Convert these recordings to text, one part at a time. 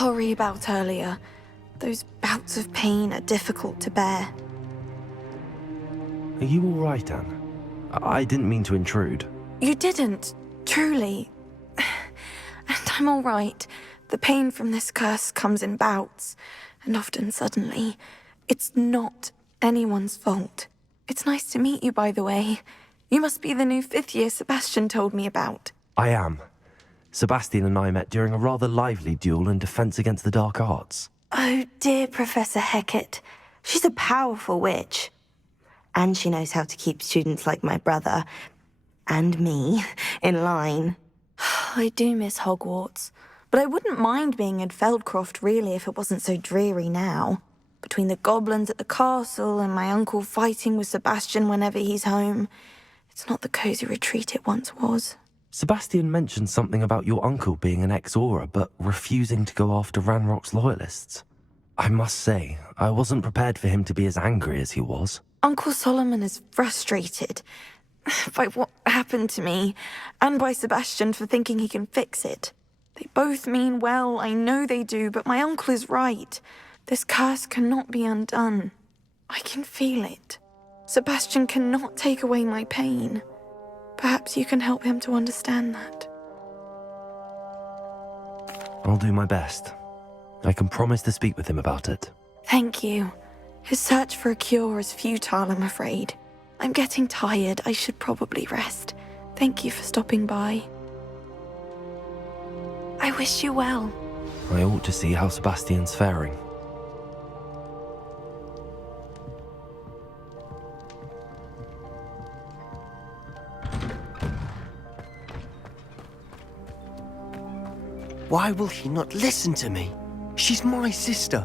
sorry about earlier. Those bouts of pain are difficult to bear. Are you all right, Anne? I didn't mean to intrude. You didn't, truly. And I'm all right. The pain from this curse comes in bouts, and often suddenly. It's not anyone's fault. It's nice to meet you, by the way. You must be the new 5th year Sebastian told me about. I am. Sebastian and I met during a rather lively duel in Defense Against the Dark Arts. Oh, dear Professor Hecat. She's a powerful witch. And she knows how to keep students like my brother, and me, in line. I do miss Hogwarts, but I wouldn't mind being in Feldcroft, really, if it wasn't so dreary now. Between the goblins at the castle and my uncle fighting with Sebastian whenever he's home, it's not the cozy retreat it once was. Sebastian mentioned something about your uncle being an ex-Auror, but refusing to go after Ranrock's loyalists. I must say, I wasn't prepared for him to be as angry as he was. Uncle Solomon is frustrated by what happened to me, and by Sebastian for thinking he can fix it. They both mean well, I know they do, but my uncle is right. This curse cannot be undone. I can feel it. Sebastian cannot take away my pain. Perhaps you can help him to understand that. I'll do my best. I can promise to speak with him about it. Thank you. His search for a cure is futile, I'm afraid. I'm getting tired. I should probably rest. Thank you for stopping by. I wish you well. I ought to see how Sebastian's faring. Why will he not listen to me? She's my sister.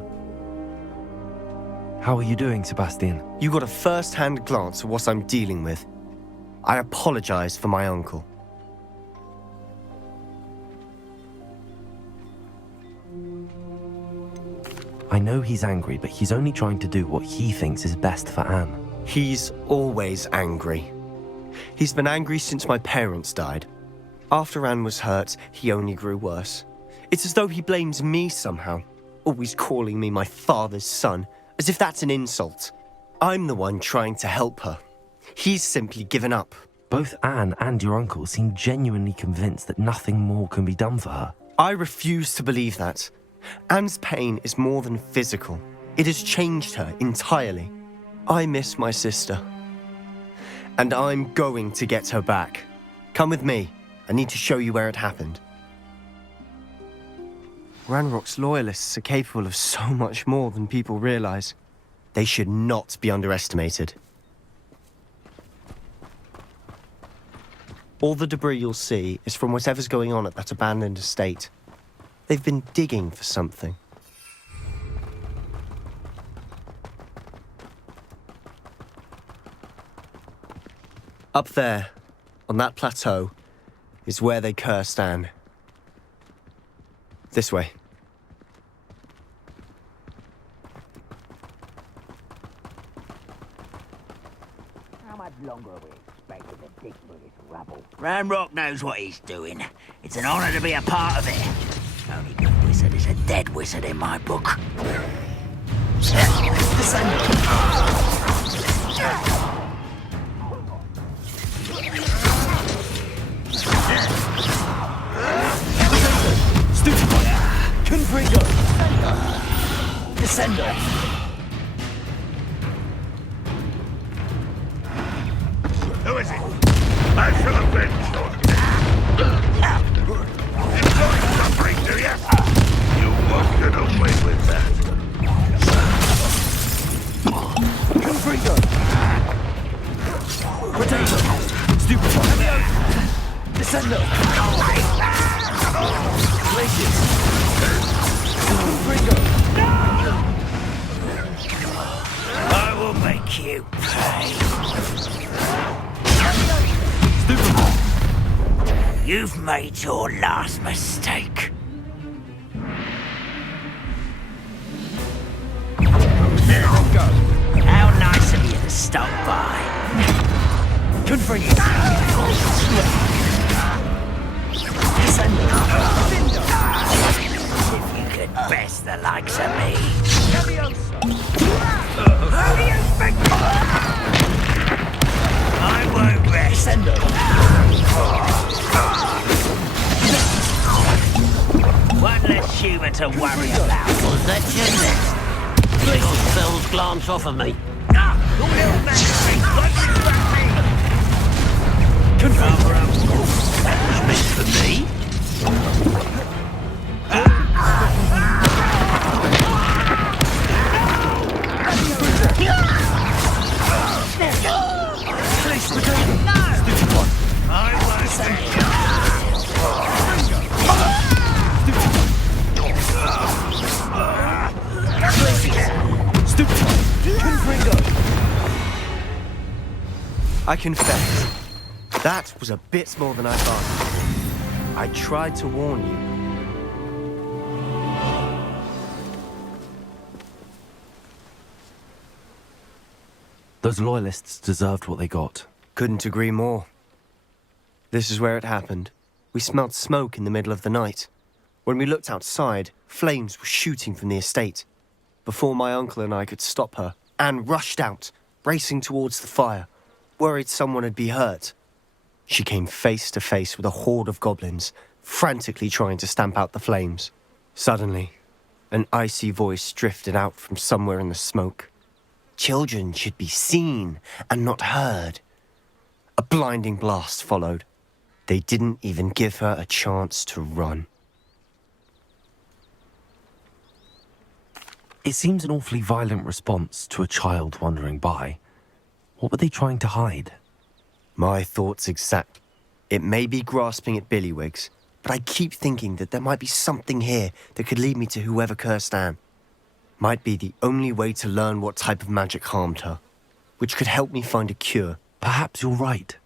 How are you doing, Sebastian? You got a first-hand glance at what I'm dealing with. I apologize for my uncle. I know he's angry, but he's only trying to do what he thinks is best for Anne. He's always angry. He's been angry since my parents died. After Anne was hurt, he only grew worse. It's as though he blames me somehow, always calling me my father's son, as if that's an insult. I'm the one trying to help her. He's simply given up. Both Anne and your uncle seem genuinely convinced that nothing more can be done for her. I refuse to believe that. Anne's pain is more than physical. It has changed her entirely. I miss my sister. And I'm going to get her back. Come with me. I need to show you where it happened. Ranrock's loyalists are capable of so much more than people realize. They should not be underestimated. All the debris you'll see is from whatever's going on at that abandoned estate. They've been digging for something. Up there, on that plateau, is where they cursed Anne. This way. How much longer are we expected to dig through this rubble? Ranrock knows what he's doing. It's an honor to be a part of it. Only good wizard is a dead wizard in my book. Confringo! Descender! Who is it? I shall avenge your enjoy suffering, do you? You won't get away with that. Confringo! Potato! Stupefy! Descender! Glacius! Confringo! I will make you pay. You've made your last mistake. How nice of you to stop by. Confringo! If you at best the likes of me. I won't rest. One less human to worry about. Was that your nest? Keep those spells glance off of me. Little magistrate, Meant for me? I confess, that was a bit more than I thought. I tried to warn you. Those loyalists deserved what they got. Couldn't agree more. This is where it happened. We smelled smoke in the middle of the night. When we looked outside, flames were shooting from the estate. Before my uncle and I could stop her, Anne rushed out, racing towards the fire, worried someone had been hurt. She came face to face with a horde of goblins, frantically trying to stamp out the flames. Suddenly, an icy voice drifted out from somewhere in the smoke. Children should be seen and not heard. A blinding blast followed. They didn't even give her a chance to run. It seems an awfully violent response to a child wandering by. What were they trying to hide? My thoughts exact. It may be grasping at Billywigs, but I keep thinking that there might be something here that could lead me to whoever cursed Anne. Might be the only way to learn what type of magic harmed her, which could help me find a cure. Perhaps you're right.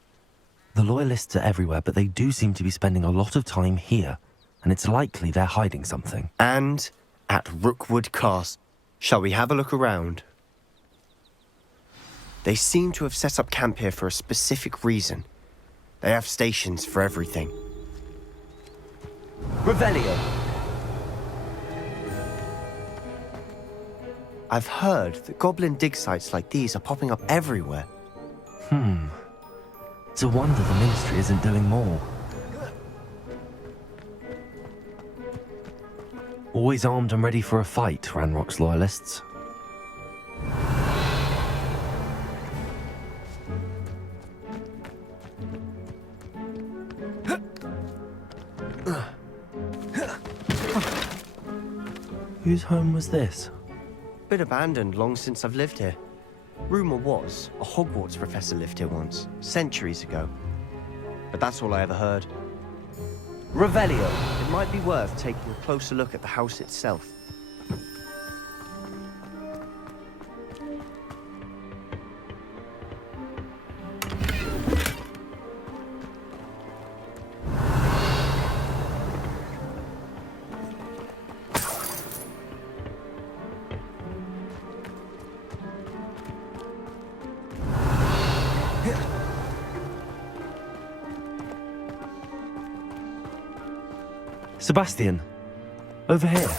The loyalists are everywhere, but they do seem to be spending a lot of time here, and it's likely they're hiding something. And at Rookwood Castle. Shall we have a look around? They seem to have set up camp here for a specific reason. They have stations for everything. Revelio. I've heard that goblin dig sites like these are popping up everywhere. It's a wonder the Ministry isn't doing more. Always armed and ready for a fight, Ranrock's loyalists. Whose home was this? Been abandoned long since I've lived here. Rumour was a Hogwarts professor lived here once, centuries ago. But that's all I ever heard. Revelio. It might be worth taking a closer look at the house itself. Sebastian, over here.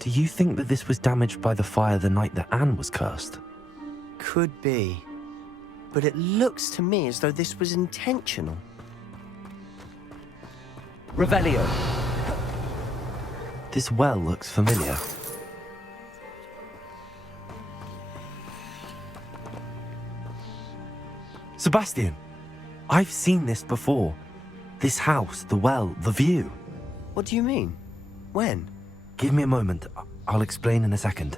Do you think that this was damaged by the fire the night that Anne was cursed? Could be. But it looks to me as though this was intentional. Revelio. This well looks familiar. Sebastian, I've seen this before. This house, the well, the view. What do you mean? When? Give me a moment. I'll explain in a second.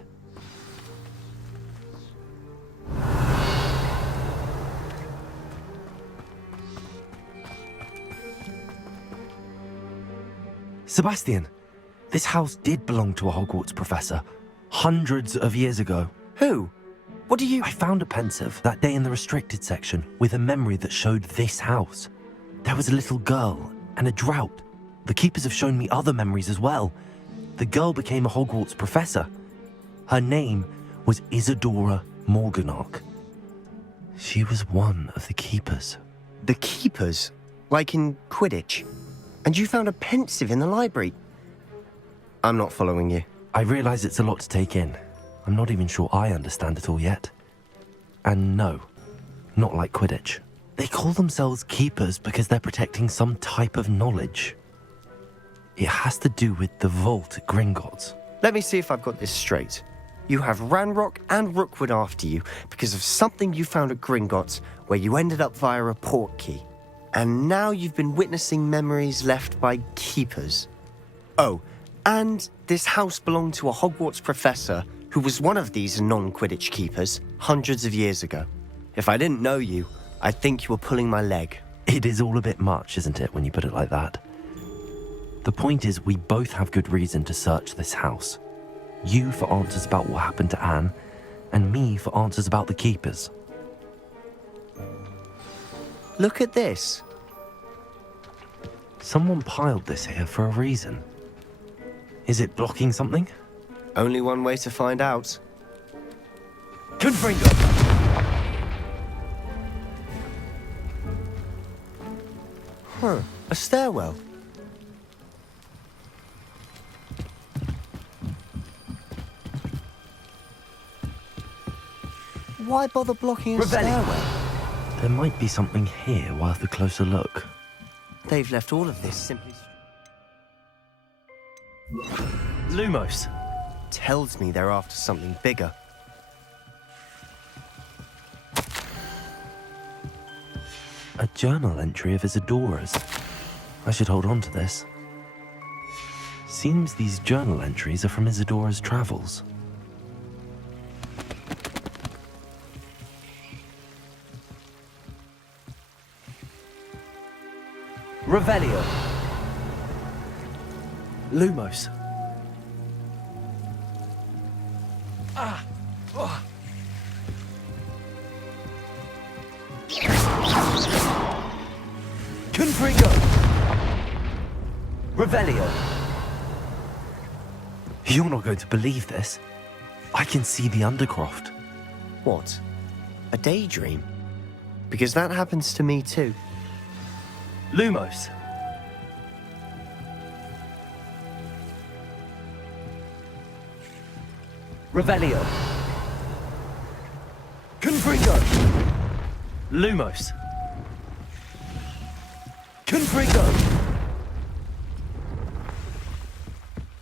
Sebastian, this house did belong to a Hogwarts professor, hundreds of years ago. Who? What do you... I found a pensive that day in the restricted section with a memory that showed this house. There was a little girl and a drought. The keepers have shown me other memories as well. The girl became a Hogwarts professor. Her name was Isadora Morganach. She was one of the keepers. The keepers? Like in Quidditch? And you found a pensive in the library? I'm not following you. I realize it's a lot to take in. I'm not even sure I understand it all yet. And no, not like Quidditch. They call themselves keepers because they're protecting some type of knowledge. It has to do with the vault at Gringotts. Let me see if I've got this straight. You have Ranrock and Rookwood after you because of something you found at Gringotts where you ended up via a port key. And now you've been witnessing memories left by keepers. Oh, and this house belonged to a Hogwarts professor who was one of these non-Quidditch keepers hundreds of years ago. If I didn't know you, I'd think you were pulling my leg. It is all a bit much, isn't it, when you put it like that? The point is, we both have good reason to search this house. You for answers about what happened to Anne, and me for answers about the keepers. Look at this. Someone piled this here for a reason. Is it blocking something? Only one way to find out. Confringo! Huh, a stairwell. Why bother blocking a stairwell? There might be something here worth a closer look. They've left all of this simply... Lumos! tells me they're after something bigger. A journal entry of Isadora's. I should hold on to this. Seems these journal entries are from Isadora's travels. Revelio. Lumos. Confringo. Revelio. You're not going to believe this. I can see the Undercroft. What? A daydream? Because that happens to me too. Lumos. Revelio. Confringo. Lumos. Confringo.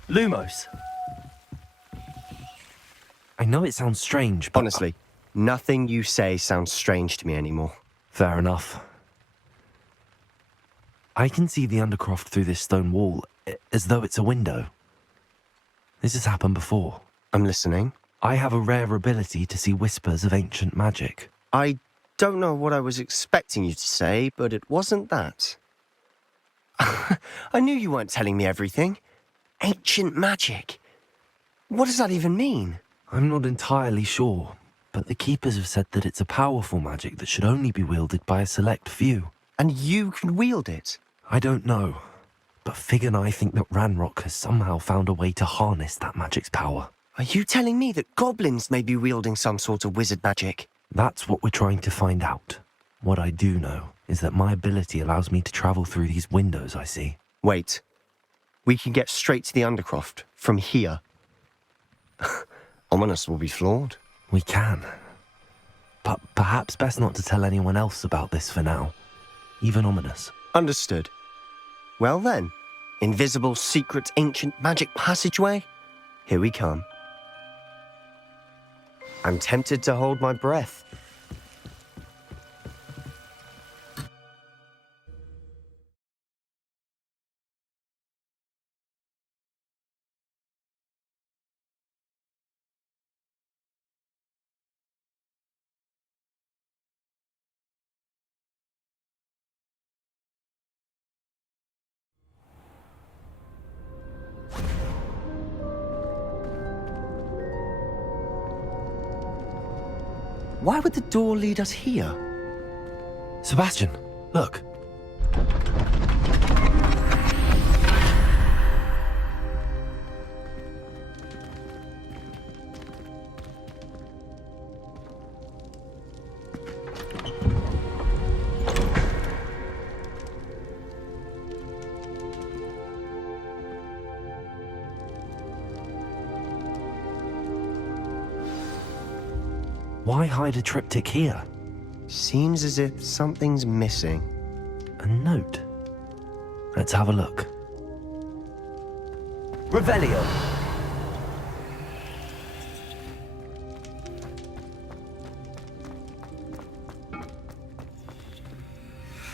Lumos. I know it sounds strange, but... Honestly, nothing you say sounds strange to me anymore. Fair enough. I can see the Undercroft through this stone wall, as though it's a window. This has happened before. I'm listening. I have a rare ability to see whispers of ancient magic. I don't know what I was expecting you to say, but it wasn't that. I knew you weren't telling me everything. Ancient magic. What does that even mean? I'm not entirely sure, but the Keepers have said that it's a powerful magic that should only be wielded by a select few. And you can wield it? I don't know, but Fig and I think that Ranrock has somehow found a way to harness that magic's power. Are you telling me that goblins may be wielding some sort of wizard magic? That's what we're trying to find out. What I do know is that my ability allows me to travel through these windows I see. Wait. We can get straight to the Undercroft from here. Ominous will be flawed. We can. But perhaps best not to tell anyone else about this for now. Even Ominous. Understood. Well then, invisible, secret, ancient magic passageway? Here we come. I'm tempted to hold my breath. Why would the door lead us here? Sebastian, look. Why hide a triptych here? Seems as if something's missing. A note. Let's have a look. Revelio.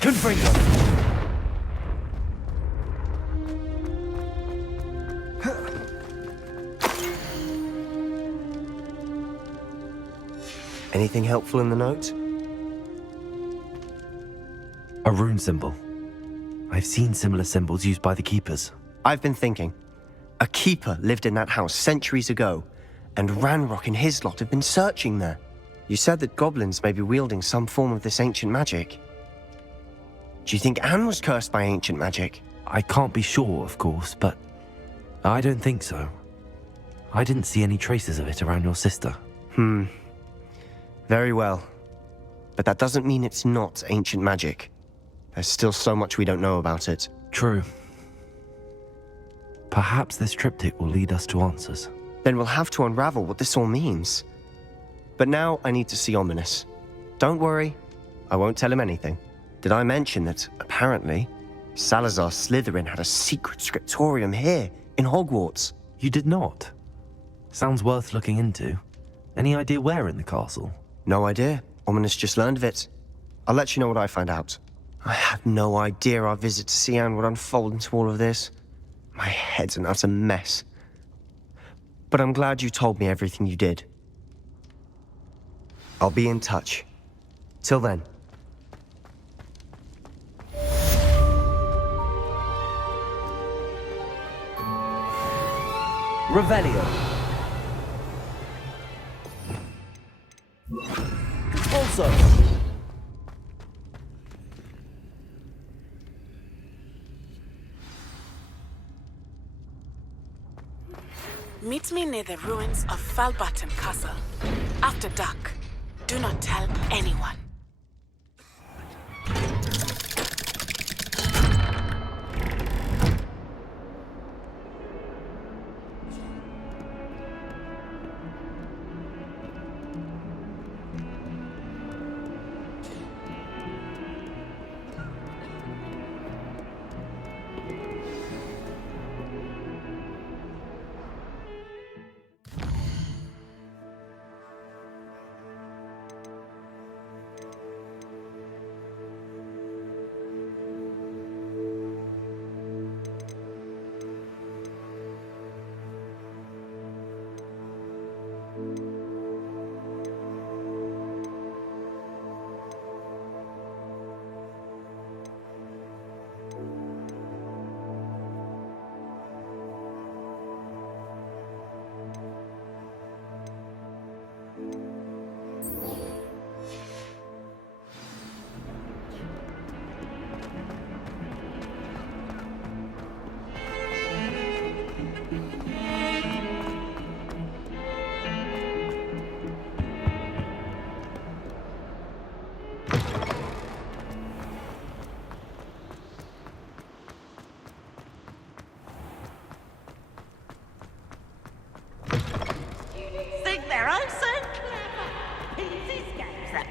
Confringo. Anything helpful in the note? A rune symbol. I've seen similar symbols used by the keepers. I've been thinking. A keeper lived in that house centuries ago, and Ranrock and his lot have been searching there. You said that goblins may be wielding some form of this ancient magic. Do you think Anne was cursed by ancient magic? I can't be sure, of course, but I don't think so. I didn't see any traces of it around your sister. Very well. But that doesn't mean it's not ancient magic. There's still so much we don't know about it. True. Perhaps this triptych will lead us to answers. Then we'll have to unravel what this all means. But now I need to see Ominous. Don't worry, I won't tell him anything. Did I mention that, apparently, Salazar Slytherin had a secret scriptorium here, in Hogwarts? You did not? Sounds worth looking into. Any idea where in the castle? No idea. Ominous just learned of it. I'll let you know what I find out. I had no idea our visit to Cian would unfold into all of this. My head's an utter mess. But I'm glad you told me everything you did. I'll be in touch. Till then. Revelio. Also. Meet me near the ruins of Falbaton Castle. After dark. Do not tell anyone.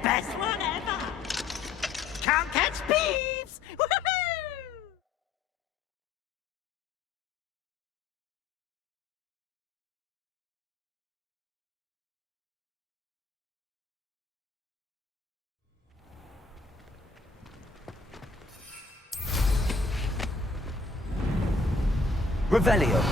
Best one ever! Can't catch thieves! Woohoo! Revelio.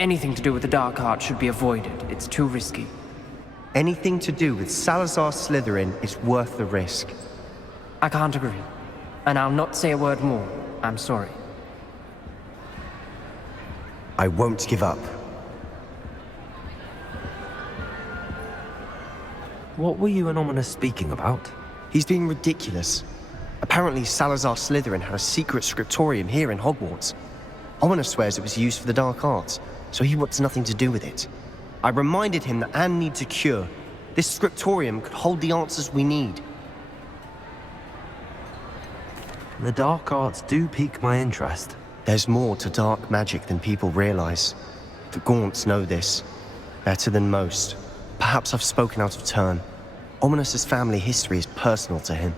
Anything to do with the dark art should be avoided. It's too risky. Anything to do with Salazar Slytherin is worth the risk. I can't agree. And I'll not say a word more. I'm sorry. I won't give up. What were you and Ominous speaking about? He's being ridiculous. Apparently, Salazar Slytherin had a secret scriptorium here in Hogwarts. Ominous swears it was used for the dark arts, so he wants nothing to do with it. I reminded him that Anne needs a cure. This scriptorium could hold the answers we need. The dark arts do pique my interest. There's more to dark magic than people realize. The Gaunts know this. Better than most. Perhaps I've spoken out of turn. Ominous's family history is personal to him.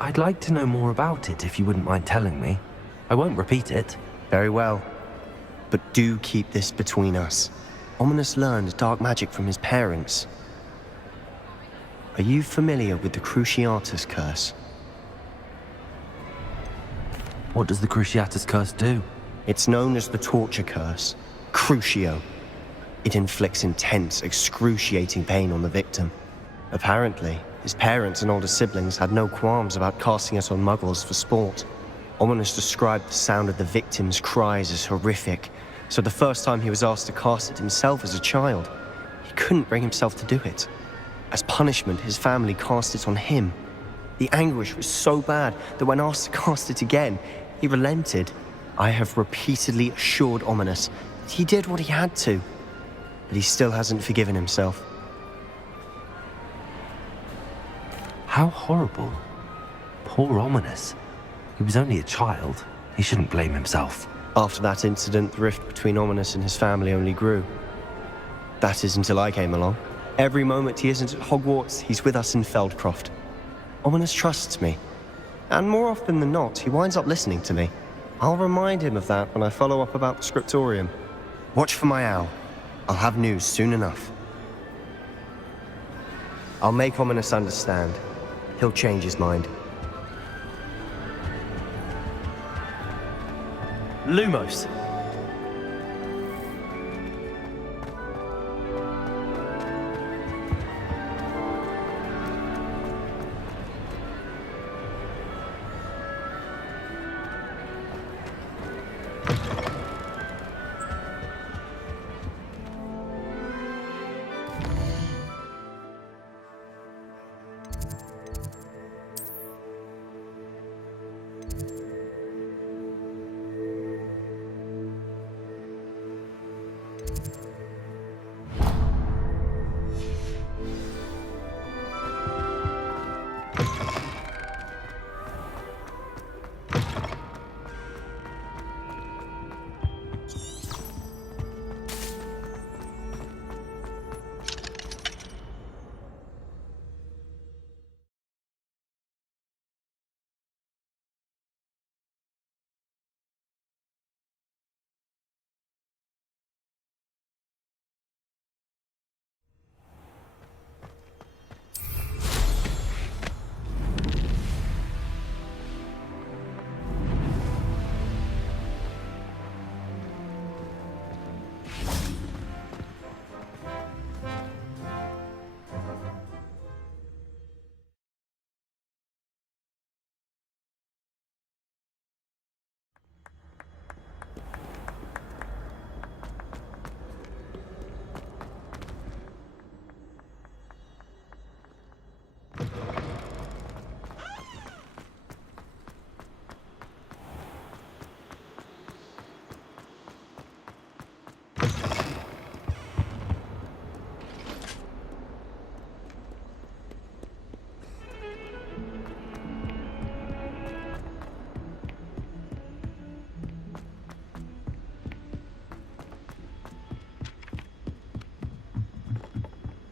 I'd like to know more about it if you wouldn't mind telling me. I won't repeat it. Very well. But do keep this between us. Ominous learned dark magic from his parents. Are you familiar with the Cruciatus Curse? What does the Cruciatus Curse do? It's known as the Torture Curse. Crucio. It inflicts intense, excruciating pain on the victim. Apparently, his parents and older siblings had no qualms about casting it on muggles for sport. Ominous described the sound of the victim's cries as horrific, so the first time he was asked to cast it himself as a child, he couldn't bring himself to do it. As punishment, his family cast it on him. The anguish was so bad that when asked to cast it again, he relented. I have repeatedly assured Ominous that he did what he had to, but he still hasn't forgiven himself. How horrible. Poor Ominous. He was only a child. He shouldn't blame himself. After that incident, the rift between Ominous and his family only grew. That is until I came along. Every moment he isn't at Hogwarts, he's with us in Feldcroft. Ominous trusts me. And more often than not, he winds up listening to me. I'll remind him of that when I follow up about the scriptorium. Watch for my owl. I'll have news soon enough. I'll make Ominous understand. He'll change his mind. Lumos.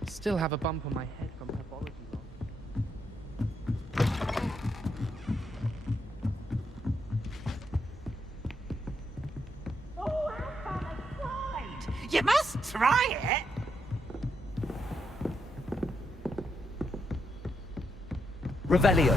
Still have a bump on my head from pathology log. Oh, how far they climbed! You must try it! Revelio.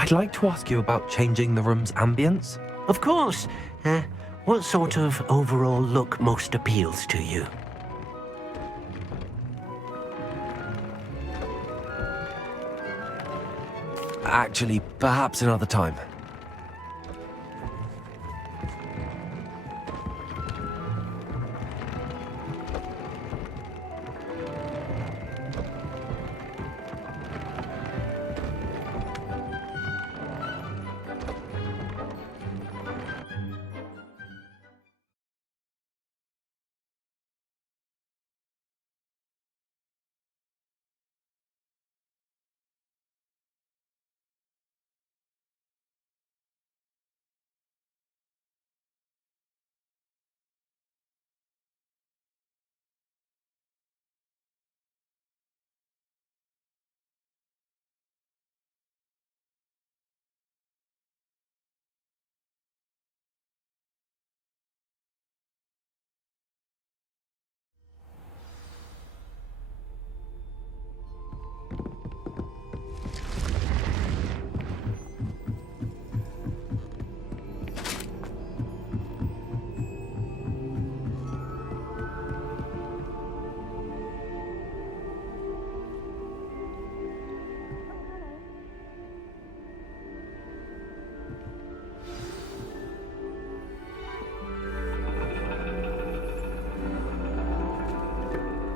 I'd like to ask you about changing the room's ambience. Of course. What sort of overall look most appeals to you? Actually, perhaps another time.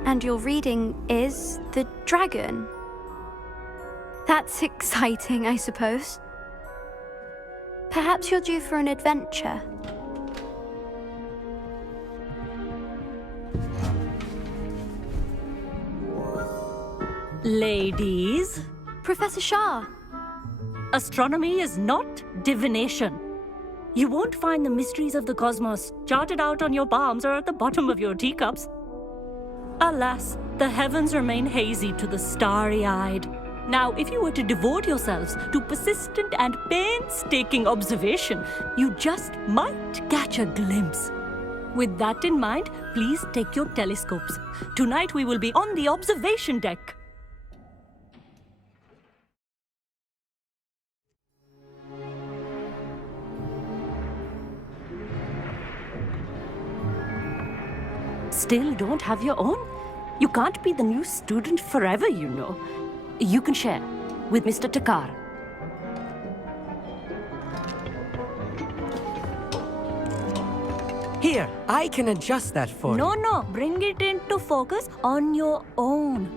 And your reading is The Dragon. That's exciting, I suppose. Perhaps you're due for an adventure. Ladies, Professor Shah. astronomy is not divination. You won't find the mysteries of the cosmos charted out on your palms or at the bottom of your teacups. Alas, the heavens remain hazy to the starry-eyed. Now, if you were to devote yourselves to persistent and painstaking observation, you just might catch a glimpse. With that in mind, please take your telescopes. Tonight we will be on the observation deck. Still don't have your own? You can't be the new student forever, you know. You can share with Mr. Takar. Here, I can adjust that for you. No, bring it into focus on your own.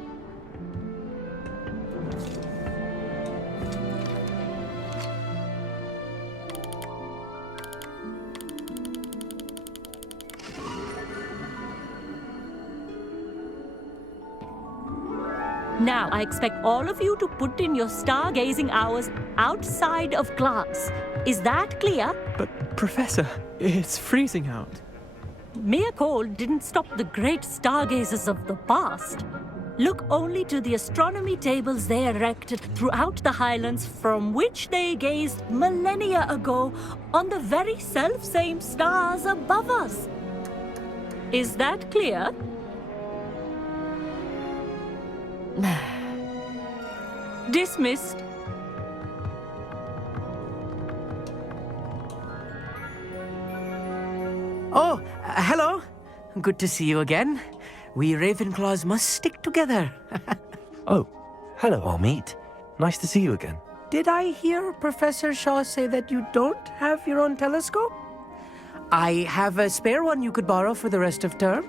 Now, I expect all of you to put in your stargazing hours outside of class. Is that clear? But, Professor, it's freezing out. Mere cold didn't stop the great stargazers of the past. Look only to the astronomy tables they erected throughout the highlands from which they gazed millennia ago on the very self-same stars above us. Is that clear? Dismissed. Oh, hello. Good to see you again. We Ravenclaws must stick together. Oh, hello, Amit. Nice to see you again. Did I hear Professor Shaw say that you don't have your own telescope? I have a spare one you could borrow for the rest of term.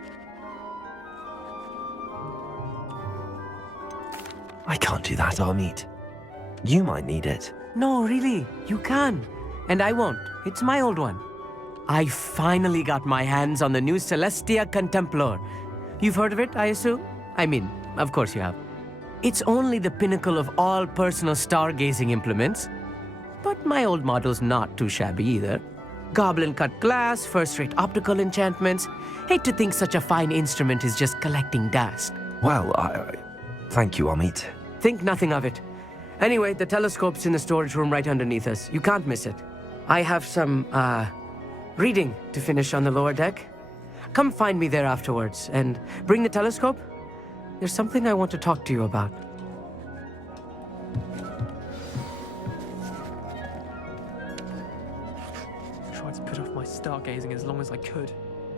I can't do that, Amit. You might need it. No, really, you can. And I won't. It's my old one. I finally got my hands on the new Celestia Contemplar. You've heard of it, I assume? I mean, of course you have. It's only the pinnacle of all personal stargazing implements. But my old model's not too shabby either. Goblin-cut glass, first-rate optical enchantments. Hate to think such a fine instrument is just collecting dust. Well, thank you, Amit. Think nothing of it. Anyway, the telescope's in the storage room right underneath us. You can't miss it. I have some, reading to finish on the lower deck. Come find me there afterwards, and bring the telescope. There's something I want to talk to you about. my stargazing as long as I could.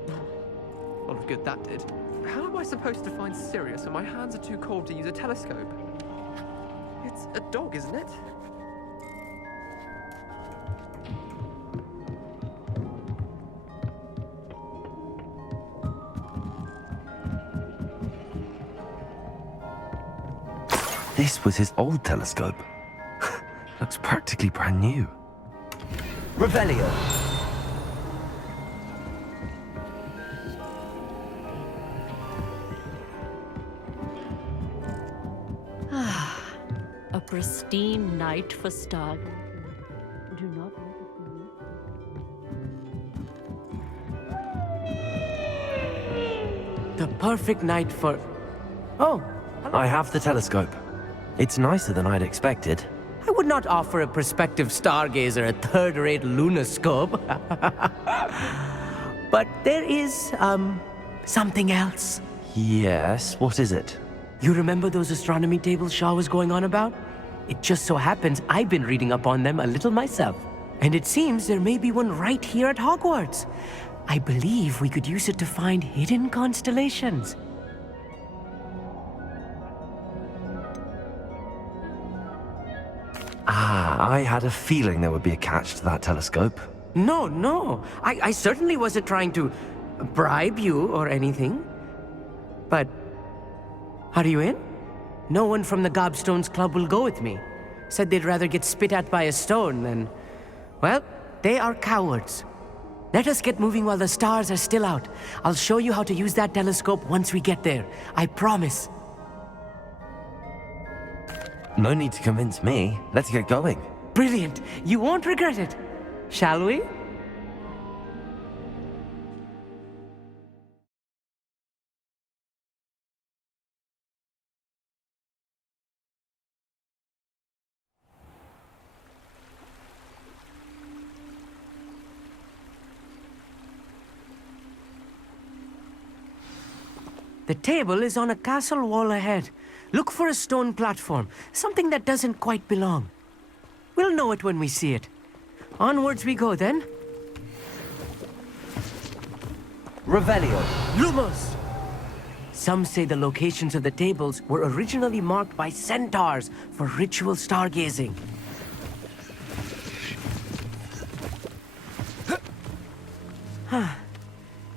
A lot of good that did. How am I supposed to find Sirius when my hands are too cold to use a telescope? It's a dog, isn't it? This was his old telescope. Looks practically brand new. Revelio. A pristine night for Star. Do not let it The perfect night for... Oh, I have the telescope. It's nicer than I'd expected. I would not offer a prospective stargazer a third-rate lunoscope. But there is, something else. Yes, what is it? You remember those astronomy tables Shaw was going on about? It just so happens I've been reading up on them a little myself. And it seems there may be one right here at Hogwarts. I believe we could use it to find hidden constellations. I had a feeling there would be a catch to that telescope. No. I certainly wasn't trying to bribe you or anything. But, are you in? No one from the Gobstones Club will go with me. Said they'd rather get spit at by a stone than... Well, they are cowards. Let us get moving while the stars are still out. I'll show you how to use that telescope once we get there. I promise. No need to convince me. Let's get going. Brilliant. You won't regret it. Shall we? The table is on a castle wall ahead. Look for a stone platform, something that doesn't quite belong. We'll know it when we see it. Onwards we go then. Revelio. Lumos! Some say the locations of the tables were originally marked by centaurs for ritual stargazing.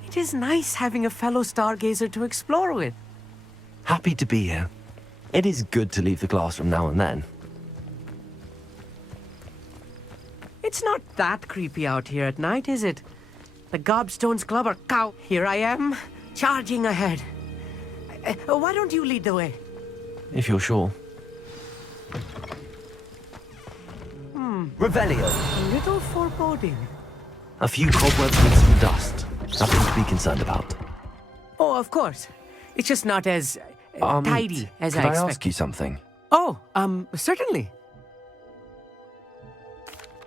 It is nice having a fellow stargazer to explore with. Happy to be here. It is good to leave the classroom now and then. It's not that creepy out here at night, is it? The Gobstones Club are cow. Here I am, charging ahead. Why don't you lead the way? If you're sure. Revelio. A little foreboding. A few cobwebs and some dust. Nothing to be concerned about. Oh, of course. It's just not as tidy as I could I expected. ask you something? Oh, certainly.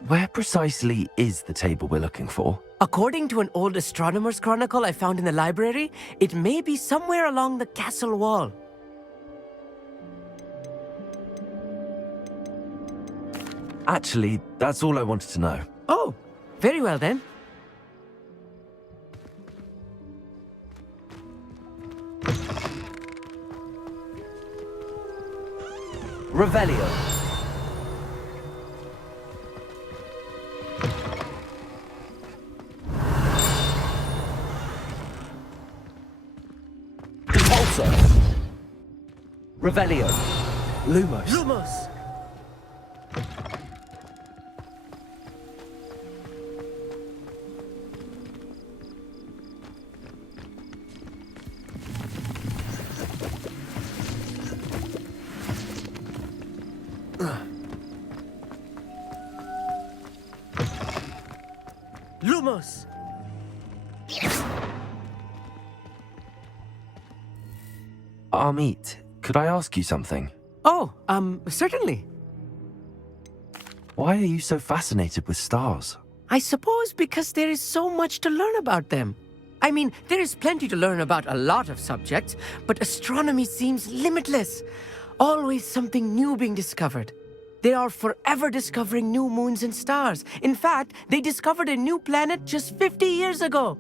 Where precisely is the table we're looking for? According to an old astronomer's chronicle I found in the library, it may be somewhere along the castle wall. Actually, that's all I wanted to know. Oh, very well then. Revelio. Repulsor. Revelio. Lumos. Lumos! Lumos! Amit, could I ask you something? Oh, certainly. Why are you so fascinated with stars? I suppose because there is so much to learn about them. I mean, there is plenty to learn about a lot of subjects, but astronomy seems limitless. Always something new being discovered. They are forever discovering new moons and stars. In fact, they discovered a new planet just 50 years ago.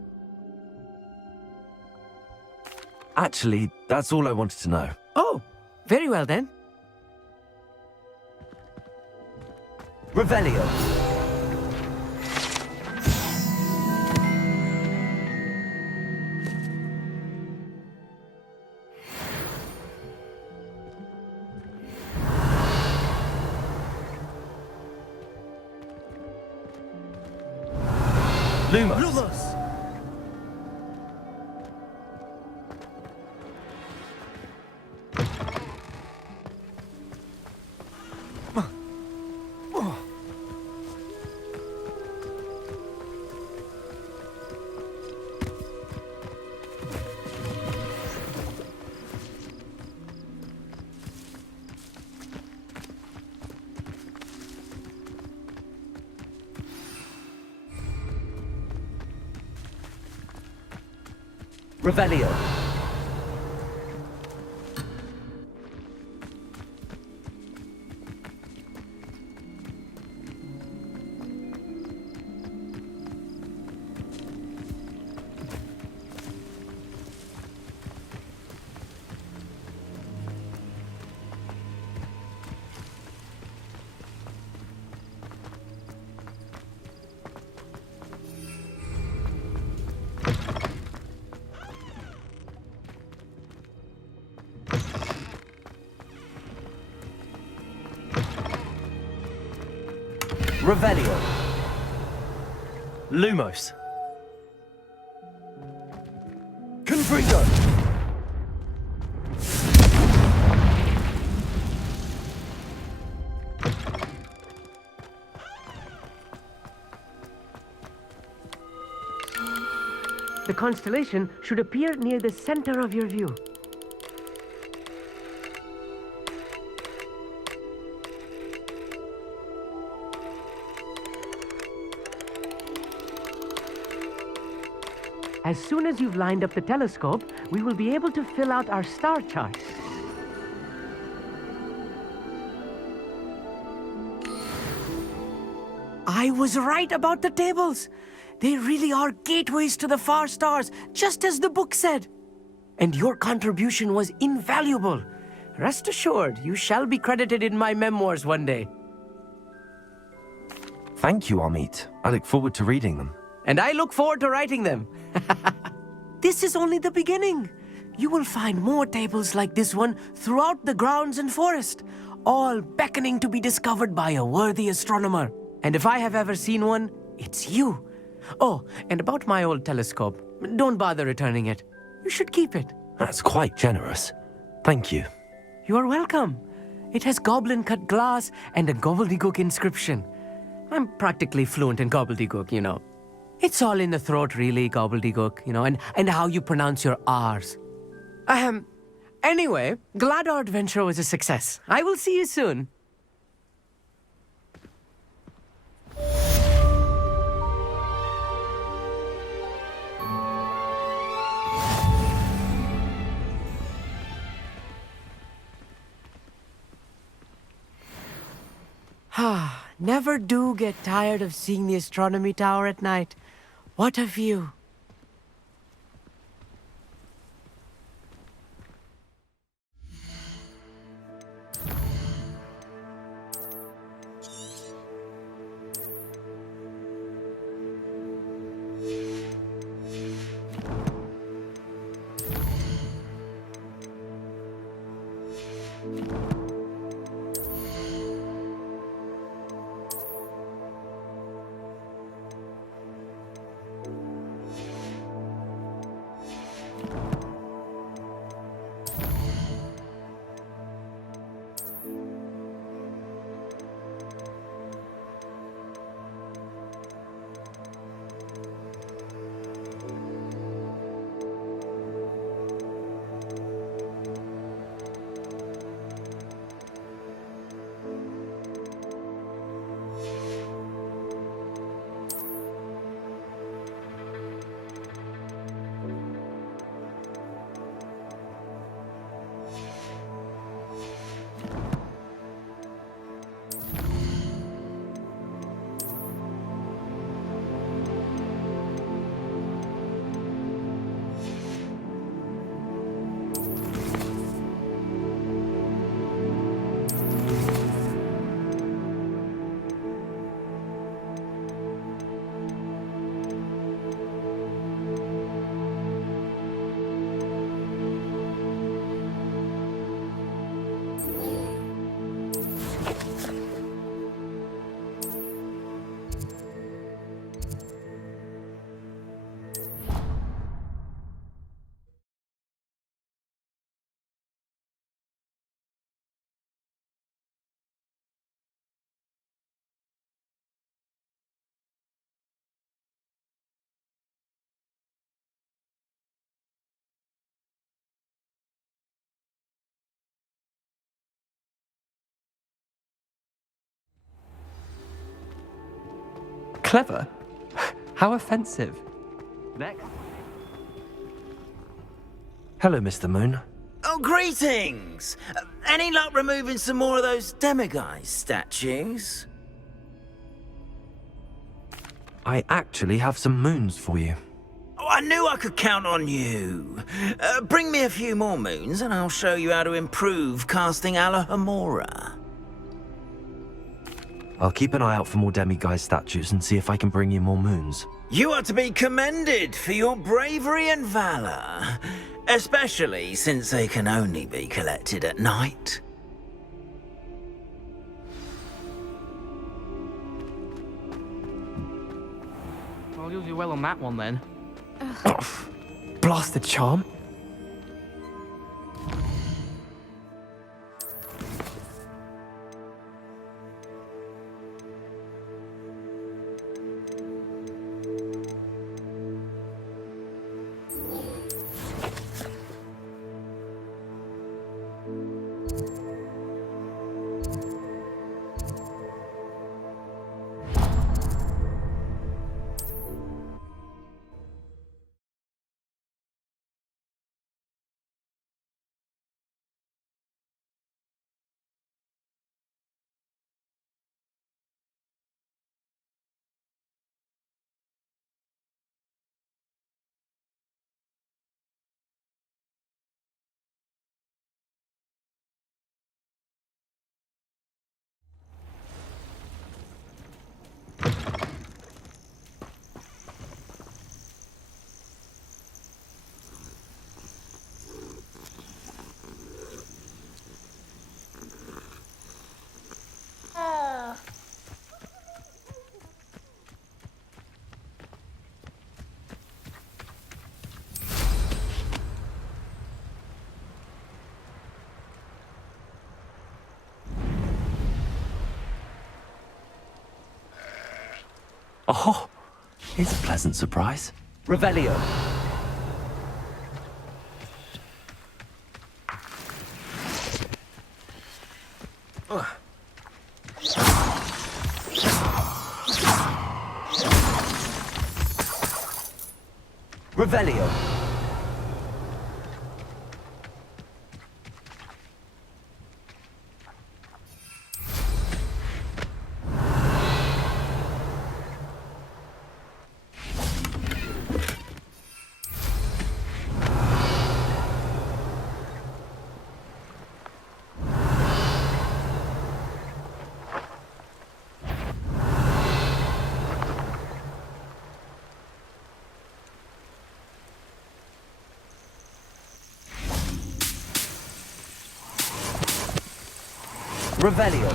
Actually, that's all I wanted to know. Oh, very well then. Revelio. Lumos. Revelio. Revelio. Lumos. Confringo. The constellation should appear near the center of your view. As soon as you've lined up the telescope, we will be able to fill out our star chart. I was right about the tables. They really are gateways to the far stars, just as the book said. And your contribution was invaluable. Rest assured, you shall be credited in my memoirs one day. Thank you, Amit. I look forward to reading them. And I look forward to writing them. This is only the beginning. You will find more tables like this one throughout the grounds and forest, all beckoning to be discovered by a worthy astronomer. And if I have ever seen one, it's you. Oh, and about my old telescope, don't bother returning it. You should keep it. That's quite generous. Thank you. You are welcome. It has goblin-cut glass and a gobbledygook inscription. I'm practically fluent in gobbledygook, you know. It's all in the throat, really, gobbledygook, you know, and how you pronounce your R's. Anyway, glad our adventure was a success. I will see you soon. Never do get tired of seeing the astronomy tower at night. What a view. Clever? How offensive. Next. Hello, Mr. Moon. Oh, greetings! Any luck removing some more of those demiguise statues? I actually have some moons for you. Oh, I knew I could count on you. Bring me a few more moons and I'll show you how to improve casting Alohomora. I'll keep an eye out for more demiguise statues and see if I can bring you more moons. You are to be commended for your bravery and valor, especially since they can only be collected at night. Well, you'll do well on that one then. Blasted charm. Oh, it's a pleasant surprise. Revelio. Revelio. Revelio.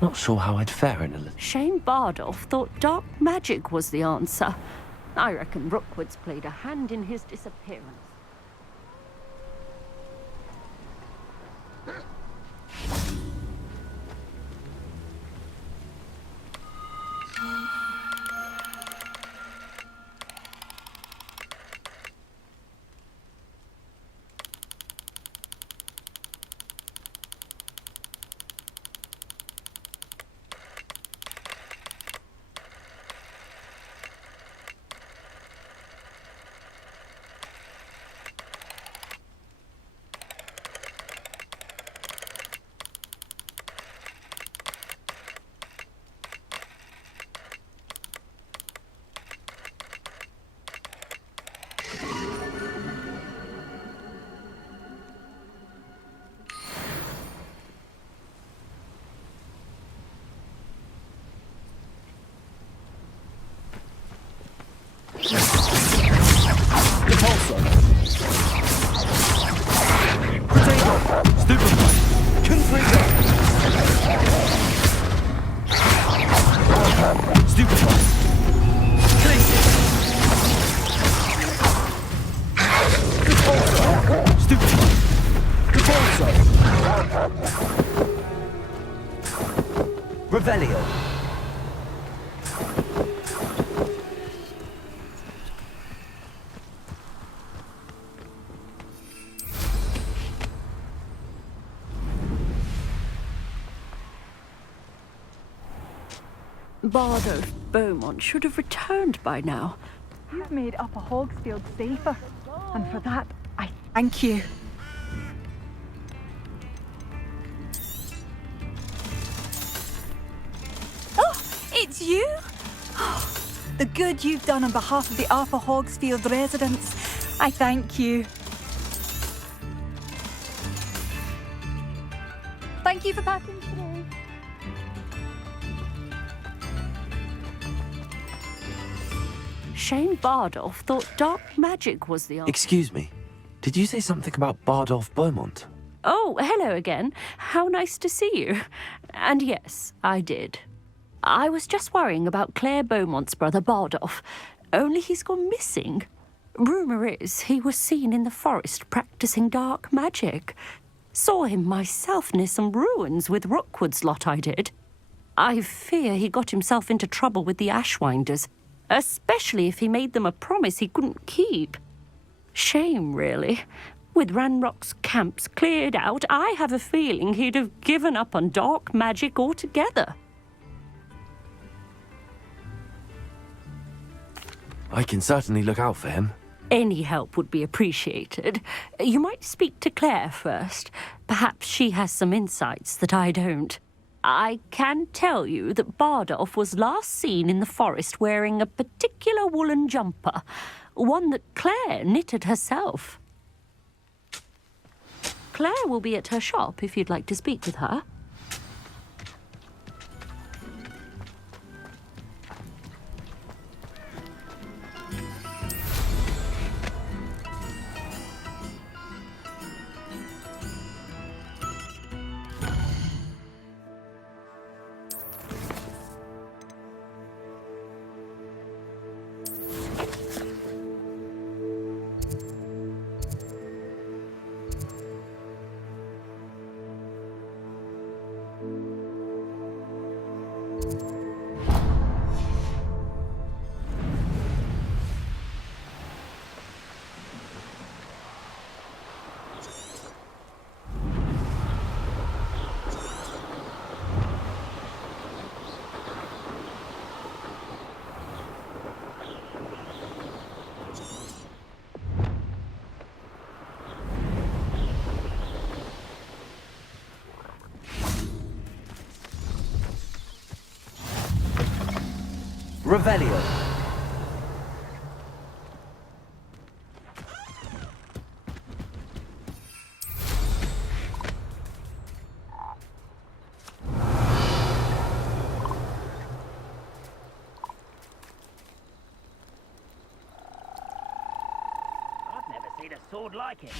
Not sure how I'd fare in a little. Shane Bardolph thought dark magic was the answer. I reckon Rookwood's played a hand in his disappearance. Revelio. Bardolph Beaumont should have returned by now. You've made Upper Hogsfield safer, and for that, I thank you. Oh, it's you? Oh, the good you've done on behalf of the Upper Hogsfield residents. I thank you. Thank you for passing through. Shane Bardolph thought dark magic was the answer. Excuse me. Did you say something about Bardolph Beaumont? Oh, hello again. How nice to see you. And yes, I did. I was just worrying about Claire Beaumont's brother Bardolph. Only he's gone missing. Rumour is he was seen in the forest practicing dark magic. Saw him myself near some ruins with Rookwood's lot I did. I fear he got himself into trouble with the Ashwinders, especially if he made them a promise he couldn't keep. Shame, really. With Ranrock's camps cleared out, I have a feeling he'd have given up on dark magic altogether. I can certainly look out for him. Any help would be appreciated. You might speak to Claire first. Perhaps she has some insights that I don't. I can tell you that Bardolph was last seen in the forest wearing a particular woolen jumper, one that Claire knitted herself. Claire will be at her shop if you'd like to speak with her. Revelio. I've never seen a sword like it.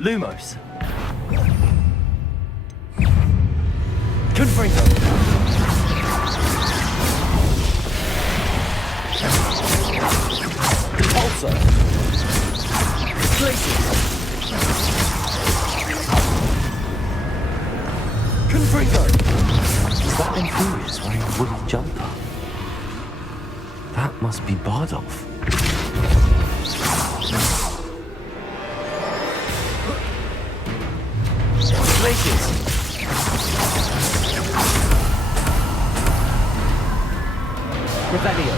Lumos. Confringo. Repulsor. Glacius. Confringo. Is that Infurious wearing a wooden jumper? That must be Bardolph. Glacius. Revelio.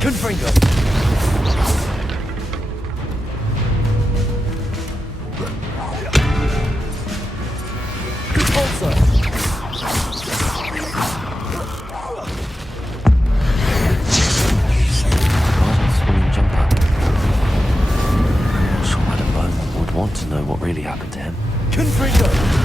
Confringo. Repulsor. Bardolph's wooden jumper. really happened to him. Confringo!